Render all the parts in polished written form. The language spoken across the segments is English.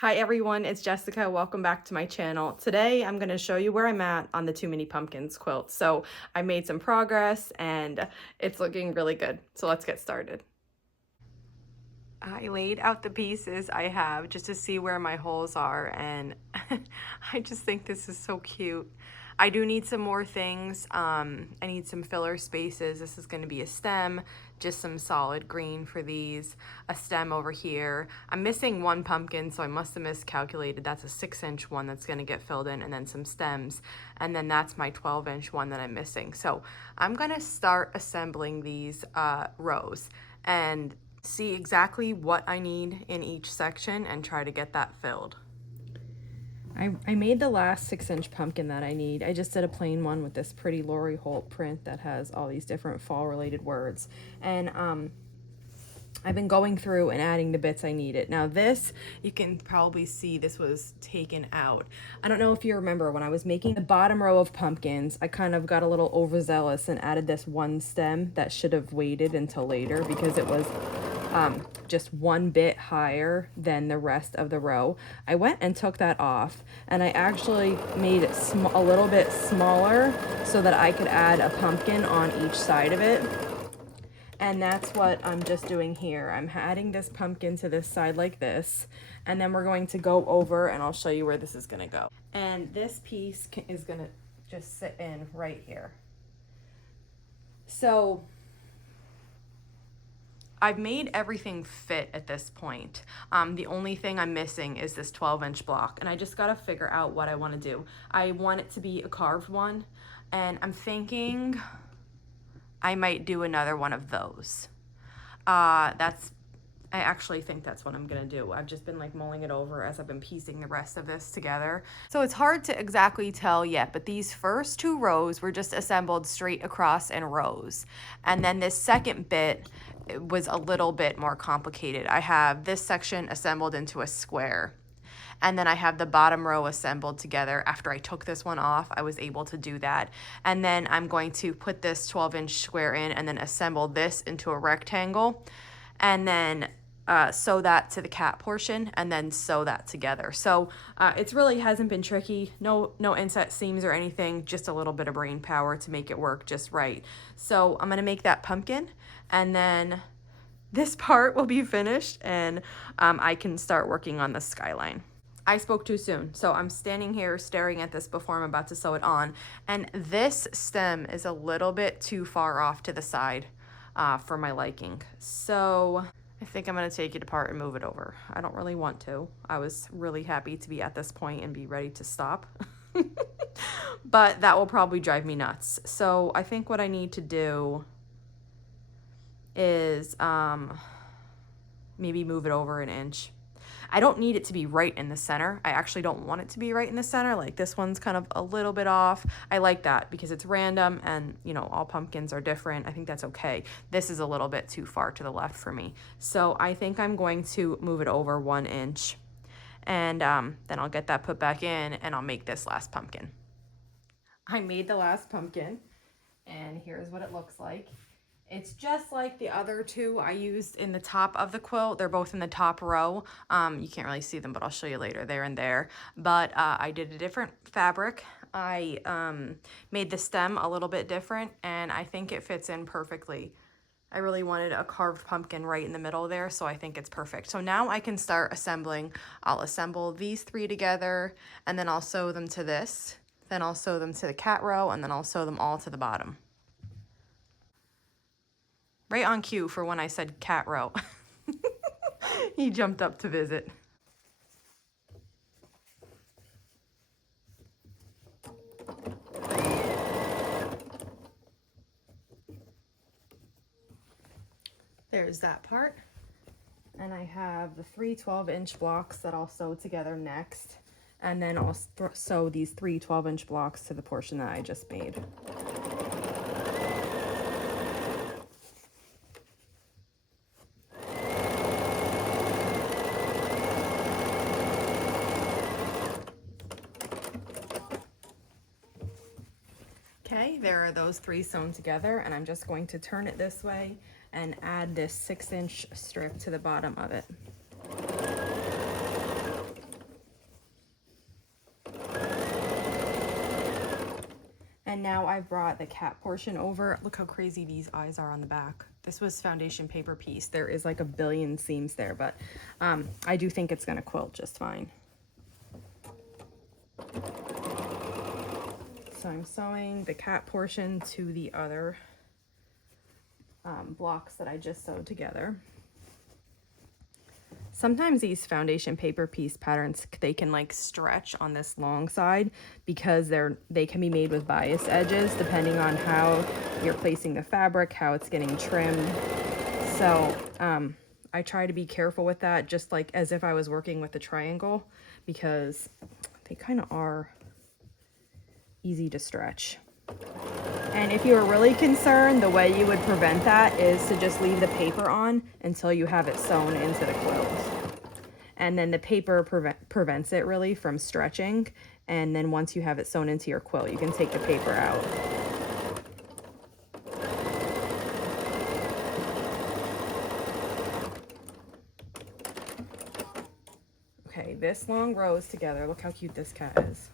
Hi everyone, it's Jessica. Welcome back to my channel. Today I'm going to show you where I'm at on the Too Many Pumpkins quilt. So I made some progress and it's looking really good. So let's get started. I laid out the pieces I have just to see where my holes are, and I just think this is so cute. I do need some more things. I need some filler spaces. This is going to be a stem, just some solid green for these, a stem over here. I'm missing one pumpkin, so I must have miscalculated. That's a 6-inch one that's going to get filled in, and then some stems, and then that's my 12-inch one that I'm missing. So I'm going to start assembling these rows and see exactly what I need in each section and try to get that filled. I made the last 6-inch pumpkin that I need. I just did a plain one with this pretty Lori Holt print that has all these different fall related words. And I've been going through and adding the bits I needed. Now this, you can probably see this was taken out. I don't know if you remember when I was making the bottom row of pumpkins, I kind of got a little overzealous and added this one stem that should have waited until later because it was just one bit higher than the rest of the row. I went and took that off, and I actually made it a little bit smaller so that I could add a pumpkin on each side of it. And that's what I'm just doing here. I'm adding this pumpkin to this side like this, and then we're going to go over and I'll show you where this is gonna go. And this piece is gonna just sit in right here. So I've made everything fit at this point. The only thing I'm missing is this 12-inch block, and I just gotta figure out what I wanna do. I want it to be a carved one, and I'm thinking I might do another one of those. I actually think that's what I'm gonna do. I've just been like mulling it over as I've been piecing the rest of this together. So it's hard to exactly tell yet, but these first two rows were just assembled straight across in rows. And then this second bit was a little bit more complicated. I have this section assembled into a square, and then I have the bottom row assembled together. After I took this one off, I was able to do that. And then I'm going to put this 12-inch square in and then assemble this into a rectangle, and then sew that to the cat portion, and then sew that together. So it's really hasn't been tricky. No inset seams or anything, just a little bit of brain power to make it work just right. So I'm gonna make that pumpkin, and then this part will be finished, and I can start working on the skyline. I spoke too soon, so I'm standing here staring at this before I'm about to sew it on, and this stem is a little bit too far off to the side for my liking. So I think I'm gonna take it apart and move it over. I don't really want to. I was really happy to be at this point and be ready to stop. But that will probably drive me nuts. So I think what I need to do is maybe move it over an inch. I don't need it to be right in the center. I actually don't want it to be right in the center. Like this one's kind of a little bit off. I like that because it's random, and you know, all pumpkins are different. I think that's okay. This is a little bit too far to the left for me. So I think I'm going to move it over 1 inch, and then I'll get that put back in and I'll make this last pumpkin. I made the last pumpkin, and here's what it looks like. It's just like the other two I used in the top of the quilt. They're both in the top row. You can't really see them, but I'll show you later. They're in there. But I did a different fabric. I made the stem a little bit different, and I think it fits in perfectly. I really wanted a carved pumpkin right in the middle there, so I think it's perfect. So now I can start assembling. I'll assemble these 3 together, and then I'll sew them to this. Then I'll sew them to the cat row, and then I'll sew them all to the bottom. Right on cue for when I said cat row. He jumped up to visit. There's that part. And I have the 3 12-inch blocks that I'll sew together next. And then I'll sew these 3 12-inch blocks to the portion that I just made. Okay, there are those 3 sewn together, and I'm just going to turn it this way and add this 6-inch strip to the bottom of it. And now I've brought the cat portion over. Look how crazy these eyes are on the back. This was foundation paper piece. There is like a billion seams there, but I do think it's gonna quilt just fine. So I'm sewing the cat portion to the other blocks that I just sewed together. Sometimes these foundation paper piece patterns, they can like stretch on this long side because they can be made with bias edges depending on how you're placing the fabric, how it's getting trimmed. So I try to be careful with that, just like as if I was working with the triangle, because they kind of are easy to stretch. And if you are really concerned, the way you would prevent that is to just leave the paper on until you have it sewn into the quilt. And then the paper prevents it really from stretching. And then once you have it sewn into your quilt, you can take the paper out. Okay, this long row is together. Look how cute this cat is.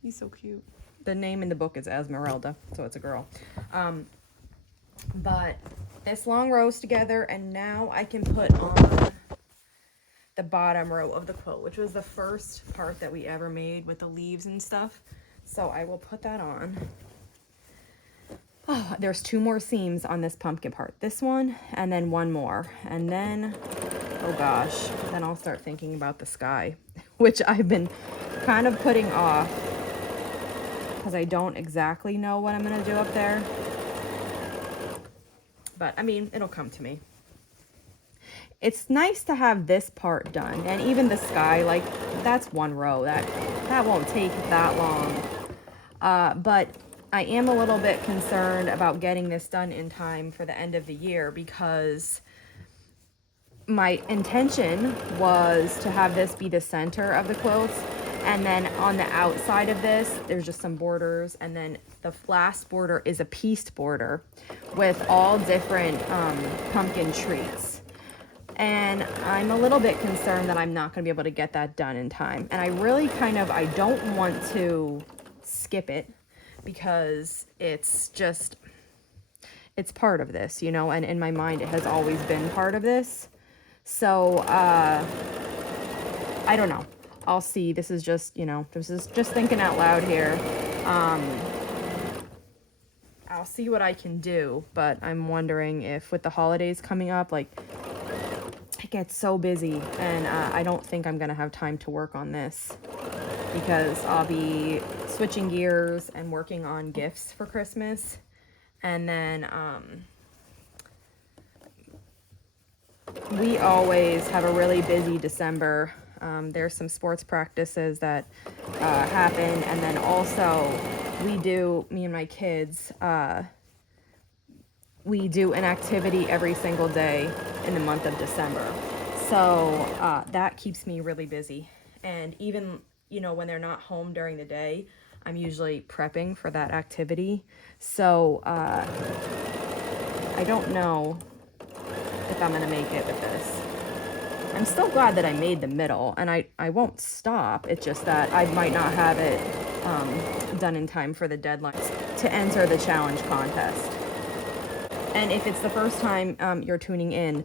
He's so cute. The name in the book is Esmeralda, so it's a girl. But this long row is together, and now I can put on the bottom row of the quilt, which was the first part that we ever made with the leaves and stuff. So I will put that on. Oh, there's 2 more seams on this pumpkin part. This one, and then 1 more. And then, oh gosh, then I'll start thinking about the sky, which I've been kind of putting off because I don't exactly know what I'm going to do up there. But, I mean, it'll come to me. It's nice to have this part done. And even the sky, like, that's 1 row. That won't take that long. But I am a little bit concerned about getting this done in time for the end of the year, because my intention was to have this be the center of the quilts, and then on the outside of this there's just some borders, and then the last border is a pieced border with all different pumpkin treats. And I'm a little bit concerned that I'm not going to be able to get that done in time, and I really I don't want to skip it, because it's part of this, you know, and in my mind it has always been part of this. So I don't know, I'll see. This is just, you know, this is just thinking out loud here. I'll see what I can do, but I'm wondering if with the holidays coming up, like, it gets so busy, and I don't think I'm gonna have time to work on this, because I'll be switching gears and working on gifts for Christmas. And then we always have a really busy December. There's some sports practices that happen, and then also me and my kids, we do an activity every single day in the month of December. So that keeps me really busy. And even, you know, when they're not home during the day, I'm usually prepping for that activity. So I don't know if I'm gonna make it with this. I'm still glad that I made the middle, and I won't stop. It's just that I might not have it done in time for the deadlines to enter the challenge contest. And if it's the first time you're tuning in,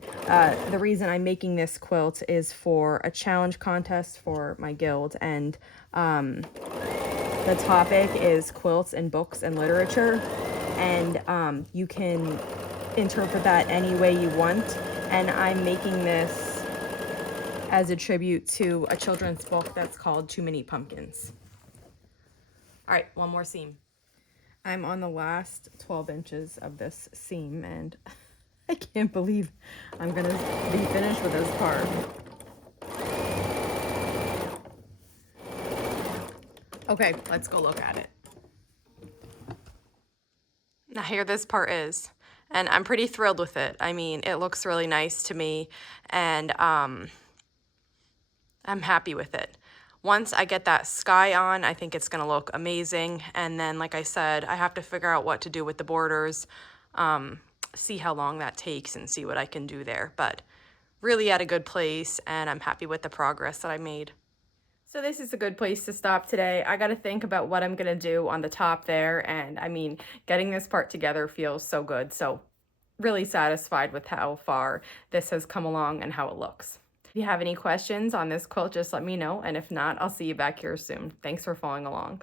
the reason I'm making this quilt is for a challenge contest for my guild, and the topic is quilts and books and literature, and you can interpret that any way you want. And I'm making this as a tribute to a children's book that's called Too Many Pumpkins. All right, 1 more seam. I'm on the last 12 inches of this seam, and I can't believe I'm gonna be finished with this part. Okay, let's go look at it. Now here this part is, and I'm pretty thrilled with it. I mean, it looks really nice to me, and I'm happy with it. Once I get that sky on, I think it's gonna look amazing. And then, like I said, I have to figure out what to do with the borders, see how long that takes and see what I can do there. But really at a good place, and I'm happy with the progress that I made. So this is a good place to stop today. I got to think about what I'm going to do on the top there. And I mean, getting this part together feels so good. So really satisfied with how far this has come along and how it looks. If you have any questions on this quilt, just let me know. And if not, I'll see you back here soon. Thanks for following along.